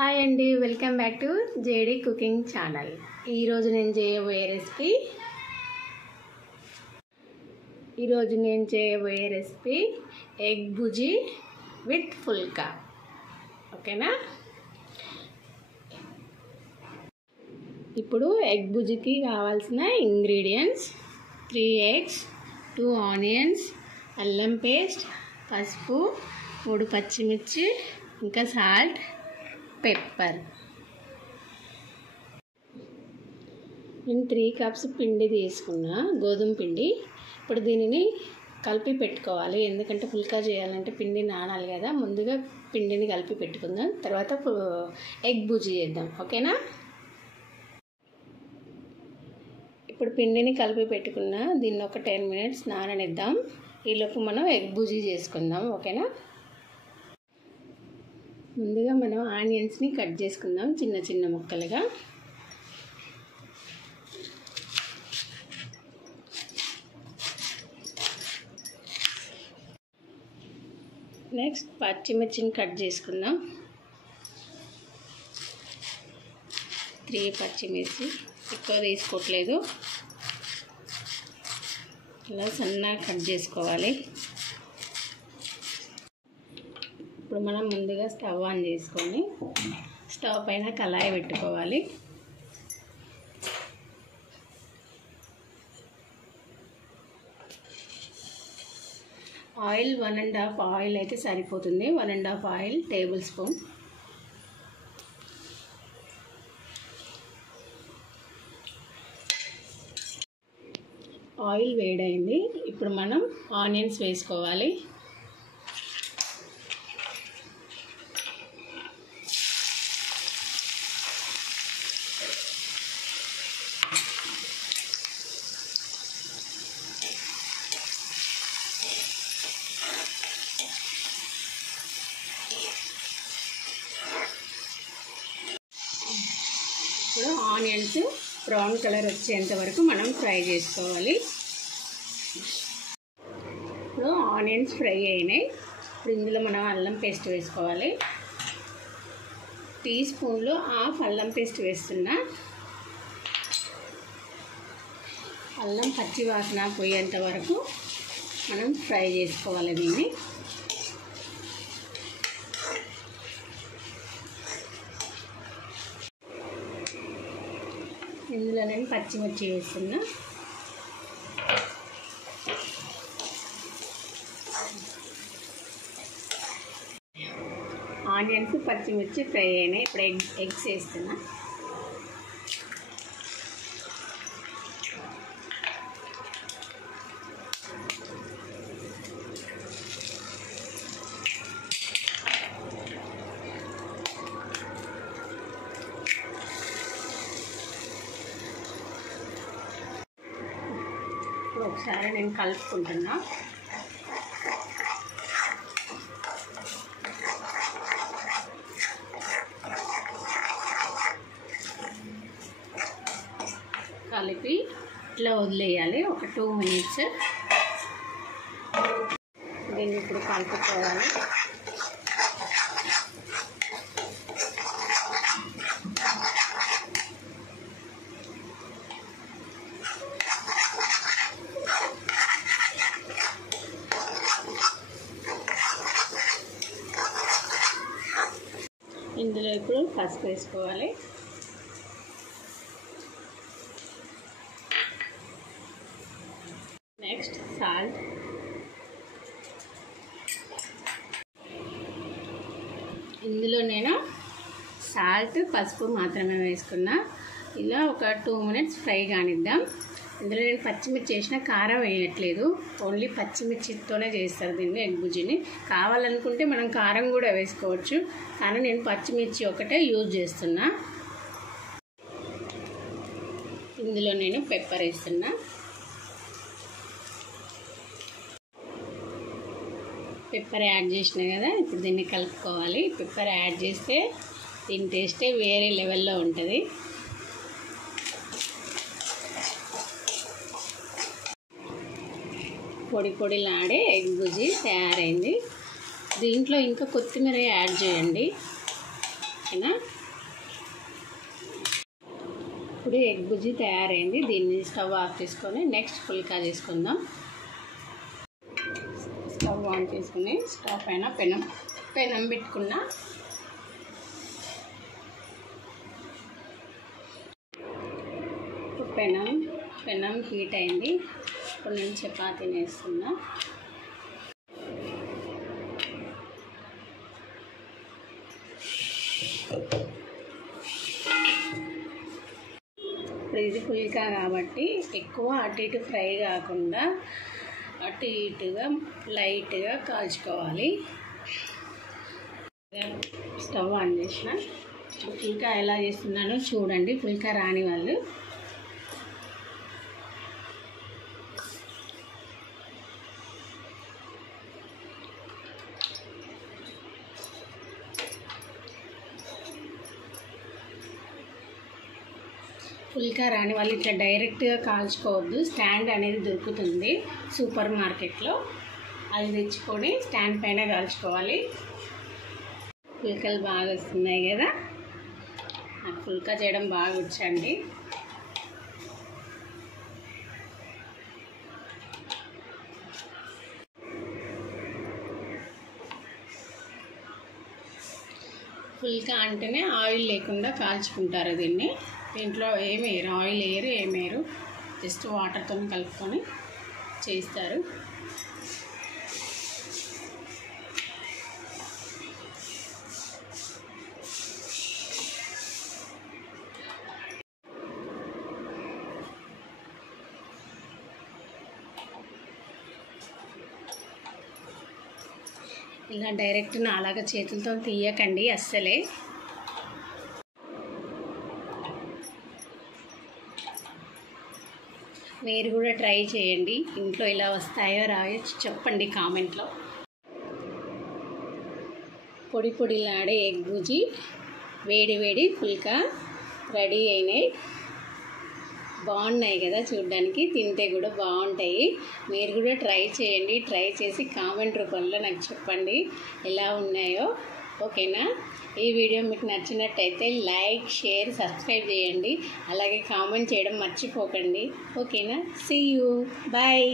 Hi అండి, welcome back to JD cooking channel. ఈరోజు నేను చేయబోయే రెసిపీ ఎగ్ బుజీ విత్ ఫుల్కా. ఓకేనా? ఇప్పుడు ఎగ్ బుజీకి కావాల్సిన ఇంగ్రీడియంట్స్ 3 eggs, 2 onions, అల్లం పేస్ట్, పసుపు, 3 పచ్చిమిర్చి, ఇంకా సాల్ట్, పెప్పర్. నేను 3 cups పిండి తీసుకున్నా, గోధుమ పిండి. ఇప్పుడు దీనిని కలిపి పెట్టుకోవాలి, ఎందుకంటే పుల్కా చేయాలంటే పిండి నానాలి కదా. ముందుగా పిండిని కలిపి పెట్టుకుందాం, తర్వాత ఎగ్ బుజీ చేద్దాం. ఓకేనా? ఇప్పుడు పిండిని కలిపి పెట్టుకున్న దీన్ని ఒక 10 minutes నాననిద్దాం. ఈలోపు మనం ఎగ్ బుజీ చేసుకుందాం. ఓకేనా? ముందుగా మనం ఆనియన్స్ని కట్ చేసుకుందాం చిన్న చిన్న ముక్కలుగా. నెక్స్ట్ పచ్చిమిర్చిని కట్ చేసుకుందాం. 3 పచ్చిమిర్చి, ఎక్కువ తీసుకోవట్లేదు, ఇలా సన్నగా కట్ చేసుకోవాలి. ఇప్పుడు మనం ముందుగా స్టవ్ ఆన్ చేసుకొని స్టవ్ పైన కళాయి పెట్టుకోవాలి. ఆయిల్ 1.5 ఆయిల్ అయితే సరిపోతుంది. 1.5 ఆయిల్ టేబుల్ స్పూన్. ఆయిల్ వేడైంది. ఇప్పుడు మనం ఆనియన్స్ వేసుకోవాలి. ఇప్పుడు ఆనియన్స్ బ్రౌన్ కలర్ వచ్చేంత వరకు మనం ఫ్రై చేసుకోవాలి. ఇప్పుడు ఆనియన్స్ ఫ్రై అయినాయి. ఇప్పుడు ఇందులో మనం అల్లం పేస్ట్ వేసుకోవాలి. టీ స్పూన్లో 1/2 అల్లం పేస్ట్ వేస్తున్నా. అల్లం పచ్చి వాసన పోయేంత వరకు మనం ఫ్రై చేసుకోవాలి దీన్ని. ఇందులో నేను పచ్చిమిర్చి వేస్తున్నా. ఆనియన్స్ పచ్చిమిర్చి ఫ్రై అయినాయి. ఇప్పుడు ఎగ్స్ వేస్తున్నా. ఒకసారి నేను కలుపుకుంటున్నా. కలిపి ఇట్లా వదిలేయాలి ఒక 2 minutes. దీన్ని ఇప్పుడు కలుపుకోవాలి. ఇందులో ఇప్పుడు పసుపు వేసుకోవాలి. Next salt. ఇందులో నేను సాల్ట్ పసుపు మాత్రమే వేసుకున్నా. ఇలా ఒక 2 minutes ఫ్రై కానిద్దాం. ఇందులో నేను పచ్చిమిర్చి వేసిన, కారం వేయట్లేదు, ఓన్లీ పచ్చిమిర్చితోనే చేస్తారు దీన్ని ఎగ్ బుజీని. కావాలనుకుంటే మనం కారం కూడా వేసుకోవచ్చు, కానీ నేను పచ్చిమిర్చి ఒకటే యూజ్ చేస్తున్నా. ఇందులో నేను పెప్పర్ వేస్తున్నా. పెప్పర్ యాడ్ చేసిన కదా, ఇప్పుడు దీన్ని కలుపుకోవాలి. పెప్పర్ యాడ్ చేస్తే దీని టేస్టే వేరే లెవెల్లో ఉంటుంది. పొడి పొడిలాడే ఎగ్ బుజీ తయారైంది. దీంట్లో ఇంకా కొత్తిమీర యాడ్ చేయండి. ఓకేనా. ఇప్పుడు ఎగ్ బుజ్జి తయారైంది. దీన్ని స్టవ్ ఆఫ్ చేసుకొని నెక్స్ట్ పుల్కా చేసుకుందాం. స్టవ్ ఆన్ చేసుకుని స్టవ్ పైన పెనం పెట్టుకున్న పెనం హీట్ అయింది. ఇప్పుడు నేను చపాతీని వేస్తున్నా. ఇప్పుడు ఇది పుల్కా కాబట్టి ఎక్కువ అటు ఇటు ఫ్రై కాకుండా అటు ఇటుగా లైట్గా కాల్చుకోవాలి. స్టవ్ ఆన్ చేసిన. పుల్కా ఎలా చేస్తున్నానో చూడండి, పుల్కా రాని వాళ్ళు. పుల్కా రాని వాళ్ళు ఇట్లా డైరెక్ట్గా కాల్చుకోవద్దు. స్టాండ్ అనేది దొరుకుతుంది సూపర్ మార్కెట్లో, అది తెచ్చుకొని స్టాండ్ పైన కాల్చుకోవాలి. పుల్కాలు బాగా వస్తున్నాయి కదా. నాకు పుల్కా చేయడం బాగా వచ్చండి. పుల్కా అంటేనే ఆయిల్ లేకుండా కాల్చుకుంటారు దీన్ని. దీంట్లో ఏమి వేయరు, ఆయిల్ వేయరు, ఏమి వేయరు, జస్ట్ వాటర్తో కలుపుకొని చేస్తారు. ఇలా డైరెక్ట్ నాలాగా చేతులతో తీయకండి అస్సలే. మీరు కూడా ట్రై చేయండి. ఇంట్లో ఇలా వస్తాయో రాయో చెప్పండి కామెంట్లో. పొడి పొడిలాడే ఎగ్ బుజ్జి వేడి వేడి పుల్కా రెడీ అయినాయి. బాగున్నాయి కదా చూడ్డానికి, తింటే కూడా బాగుంటాయి. మీరు కూడా ట్రై చేయండి. ట్రై చేసి కామెంట్ రూపంలో నాకు చెప్పండి ఎలా ఉన్నాయో. ఓకేనా. ఈ వీడియో మీకు నచ్చినట్టయితే లైక్, షేర్, సబ్స్క్రైబ్ చేయండి. అలాగే కామెంట్ చేయడం మర్చిపోకండి. ఓకేనా. See you. బాయ్.